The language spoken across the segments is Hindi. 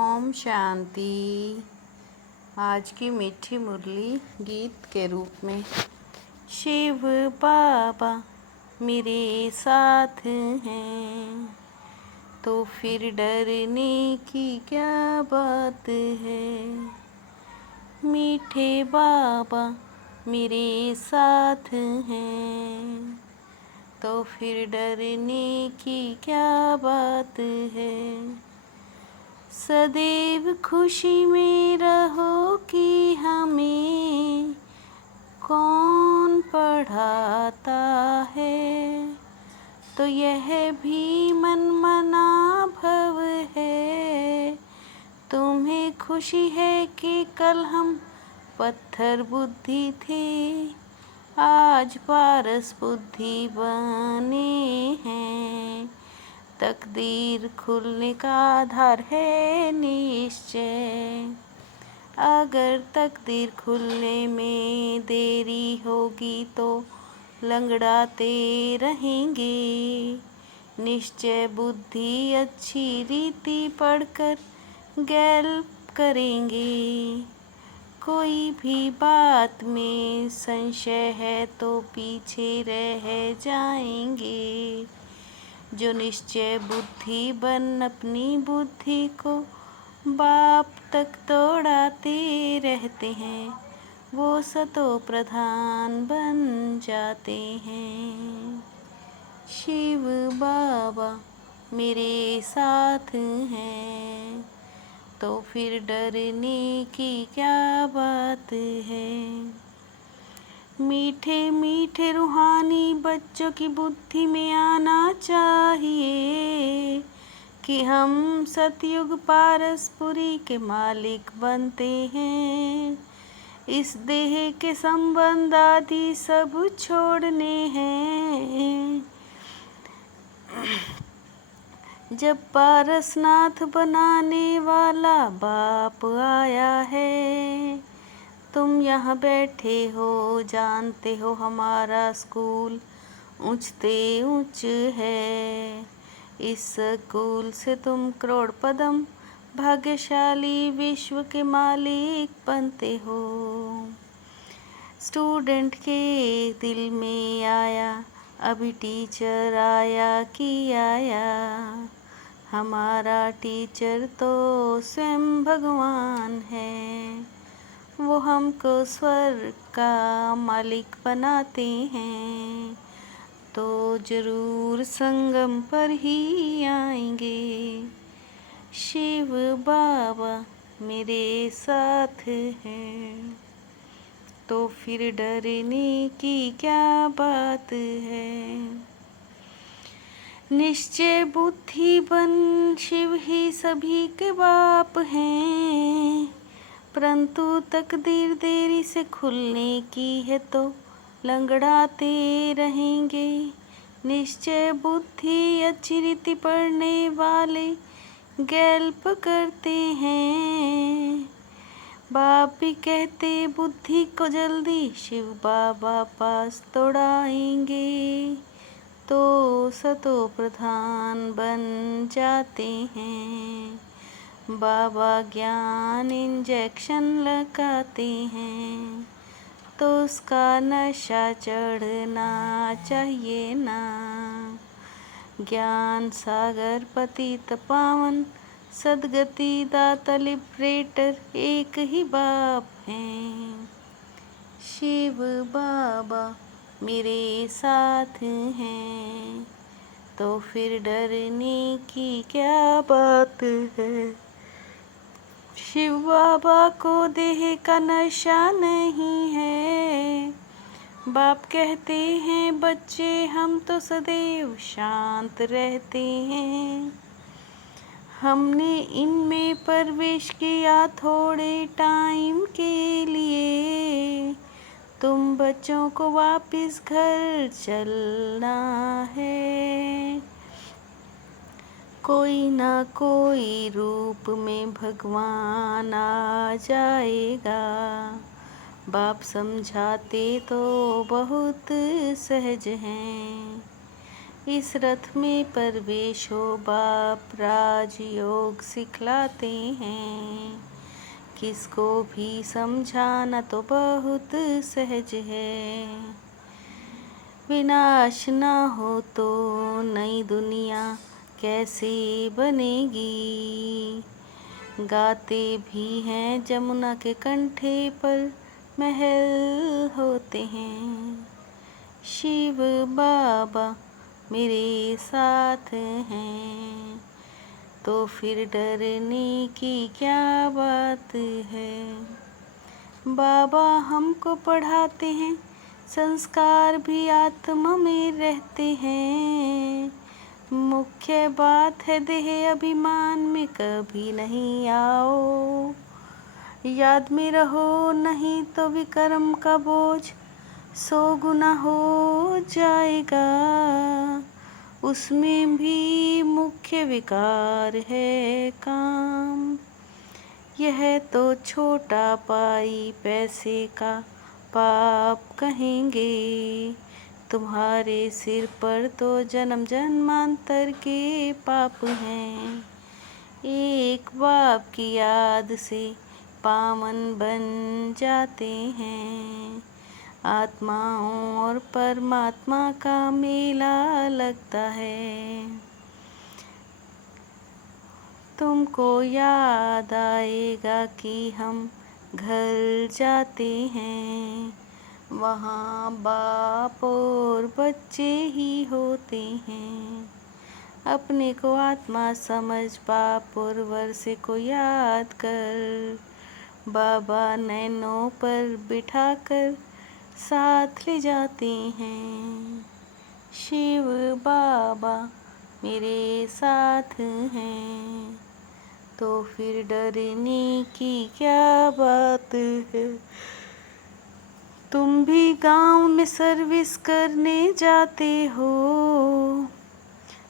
ओम शांति। आज की मीठी मुरली गीत के रूप में। शिव बाबा मेरे साथ हैं तो फिर डरने की क्या बात है। मीठे बाबा मेरे साथ हैं तो फिर डरने की क्या बात है। सदैव खुशी में रहो कि हमें कौन पढ़ाता है, तो यह भी मनमना भव है। तुम्हें खुशी है कि कल हम पत्थर बुद्धि थे, आज पारस बुद्धि बने हैं। तकदीर खुलने का आधार है निश्चय। अगर तकदीर खुलने में देरी होगी तो लंगड़ाते रहेंगे। निश्चय बुद्धि अच्छी रीति पढ़कर गैल्प करेंगे। कोई भी बात में संशय है तो पीछे रह जाएंगे। जो निश्चय बुद्धि बन अपनी बुद्धि को बाप तक दौड़ाते रहते हैं, वो सतो प्रधान बन जाते हैं। शिव बाबा मेरे साथ हैं तो फिर डरने की क्या बात है। मीठे मीठे रूहानी बच्चों की बुद्धि में आना चाहिए कि हम सतयुग पारसपुरी के मालिक बनते हैं। इस देह के संबंध आदि सब छोड़ने हैं। जब पारसनाथ बनाने वाला बाप आया है, तुम यहाँ बैठे हो, जानते हो हमारा स्कूल ऊंचते ऊंच है। इस स्कूल से तुम करोड़ पदम भाग्यशाली विश्व के मालिक बनते हो। स्टूडेंट के दिल में आया अभी टीचर आया कि आया। हमारा टीचर तो स्वयं भगवान है, वो हमको स्वर्ग का मालिक बनाते हैं, तो जरूर संगम पर ही आएंगे। शिव बाबा मेरे साथ हैं तो फिर डरने की क्या बात है। निश्चय बुद्धि बन शिव ही सभी के बाप हैं, परंतु तकदीर देरी से खुलने की है तो लंगड़ाते रहेंगे। निश्चय बुद्धि अच्छी रीति पढ़ने वाले गैल्प करते हैं। बाप भी कहते बुद्धि को जल्दी शिव बाबा पास दौड़ाएंगे, तो सतो प्रधान बन जाते हैं। बाबा ज्ञान इंजेक्शन लगाते हैं, तो उसका नशा चढ़ना चाहिए ना। ज्ञान सागर पतित पावन सदगति दाता लिबरेटर एक ही बाप हैं। शिव बाबा मेरे साथ हैं तो फिर डरने की क्या बात है। शिव बाबा को देह का नशा नहीं है। बाप कहते हैं बच्चे हम तो सदैव शांत रहते हैं। हमने इनमें प्रवेश किया थोड़े टाइम के लिए, तुम बच्चों को वापिस घर चलना है। कोई ना कोई रूप में भगवान आ जाएगा। बाप समझाते तो बहुत सहज हैं, इस रथ में प्रवेश हो बाप राजयोग सिखलाते हैं। किसको भी समझाना तो बहुत सहज है। विनाश ना हो तो नई दुनिया कैसे बनेगी। गाते भी हैं जमुना के कंठे पर महल होते हैं। शिव बाबा मेरे साथ हैं, तो फिर डरने की क्या बात है। बाबा हमको पढ़ाते हैं, संस्कार भी आत्मा में रहते हैं। मुख्य बात है देह अभिमान में कभी नहीं आओ। याद में रहो नहीं तो विक्रम का बोझ 100 गुना हो जाएगा। उसमें भी मुख्य विकार है काम। यह तो छोटा पाई पैसे का पाप कहेंगे। तुम्हारे सिर पर तो जन्म जन्मांतर के पाप हैं। एक बाप की याद से पावन बन जाते हैं। आत्माओं और परमात्मा का मेला लगता है। तुमको याद आएगा कि हम घर जाते हैं, वहाँ बाप और बच्चे ही होते हैं। अपने को आत्मा समझ बाप और वर्षे को याद कर। बाबा नैनों पर बिठाकर साथ ले जाते हैं। शिव बाबा मेरे साथ हैं, तो फिर डरने की क्या बात है। तुम भी गांव में सर्विस करने जाते हो।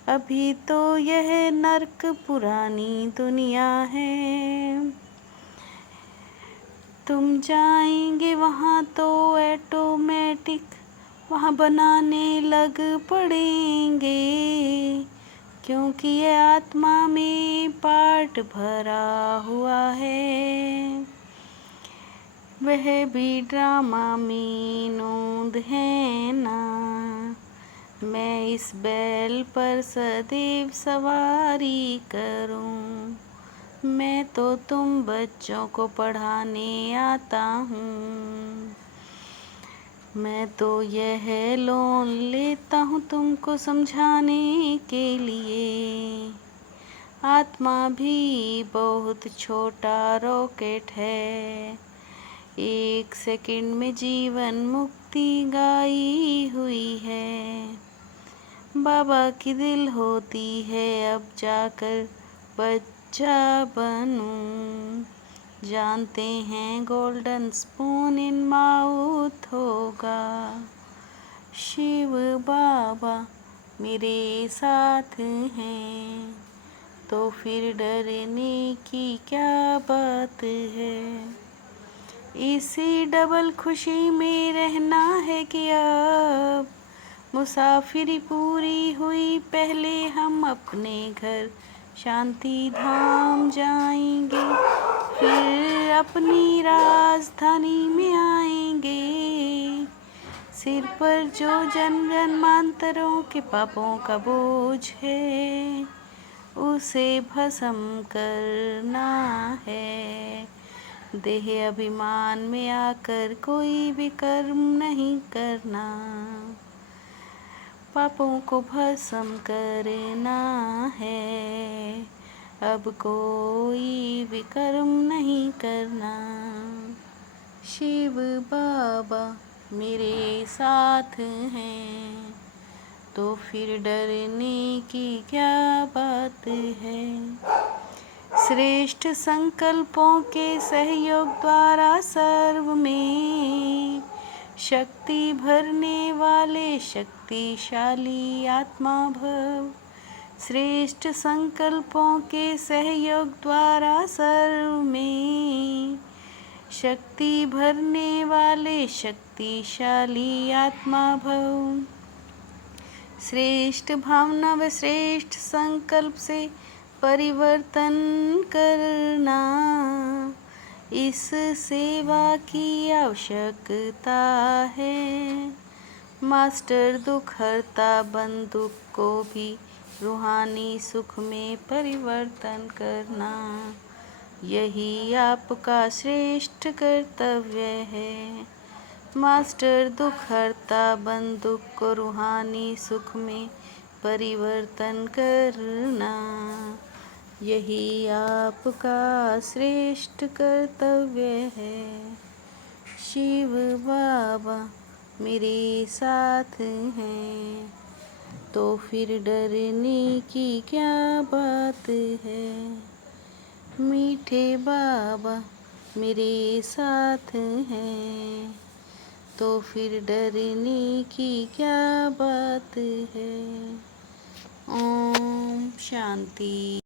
अभी तो यह नर्क पुरानी दुनिया है। तुम जाएंगे वहाँ तो ऑटोमेटिक वहाँ बनाने लग पड़ेंगे, क्योंकि ये आत्मा में पार्ट भरा हुआ है। वह भी ड्रामा में नोंद है ना। मैं इस बैल पर सदैव सवारी करूं। मैं तो तुम बच्चों को पढ़ाने आता हूँ। मैं तो यह लोन लेता हूँ तुमको समझाने के लिए। आत्मा भी बहुत छोटा रॉकेट है। 1 सेकंड में जीवन मुक्ति गाई हुई है। बाबा की दिल होती है अब जाकर बच्चा बनूं। जानते हैं गोल्डन स्पून इन माउथ होगा। शिव बाबा मेरे साथ हैं, तो फिर डरने की क्या बात है। इसी डबल खुशी में रहना है कि अब मुसाफिरी पूरी हुई। पहले हम अपने घर शांति धाम जाएंगे, फिर अपनी राजधानी में आएंगे। सिर पर जो जन्म जन्मांतरों के पापों का बोझ है, उसे भस्म करना है। देह अभिमान में आकर कोई भी कर्म नहीं करना। पापों को भस्म करना है। अब कोई भी कर्म नहीं करना। शिव बाबा मेरे साथ हैं, तो फिर डरने की क्या बात है। श्रेष्ठ संकल्पों के सहयोग द्वारा सर्व में शक्ति भरने वाले शक्तिशाली आत्मा भव। श्रेष्ठ संकल्पों के सहयोग द्वारा सर्व में शक्ति भरने वाले शक्तिशाली आत्मा भव। श्रेष्ठ भावना व श्रेष्ठ संकल्प से परिवर्तन करना इस सेवा की आवश्यकता है। मास्टर दुख हरता बंदुक को भी रूहानी सुख में परिवर्तन करना, यही आपका श्रेष्ठ कर्तव्य है। मास्टर दुख हरता बंदुक को रूहानी सुख में परिवर्तन करना, यही आपका श्रेष्ठ कर्तव्य है। शिव बाबा मेरे साथ हैं, तो फिर डरने की क्या बात है। मीठे बाबा मेरे साथ हैं, तो फिर डरने की क्या बात है। ओम शांति।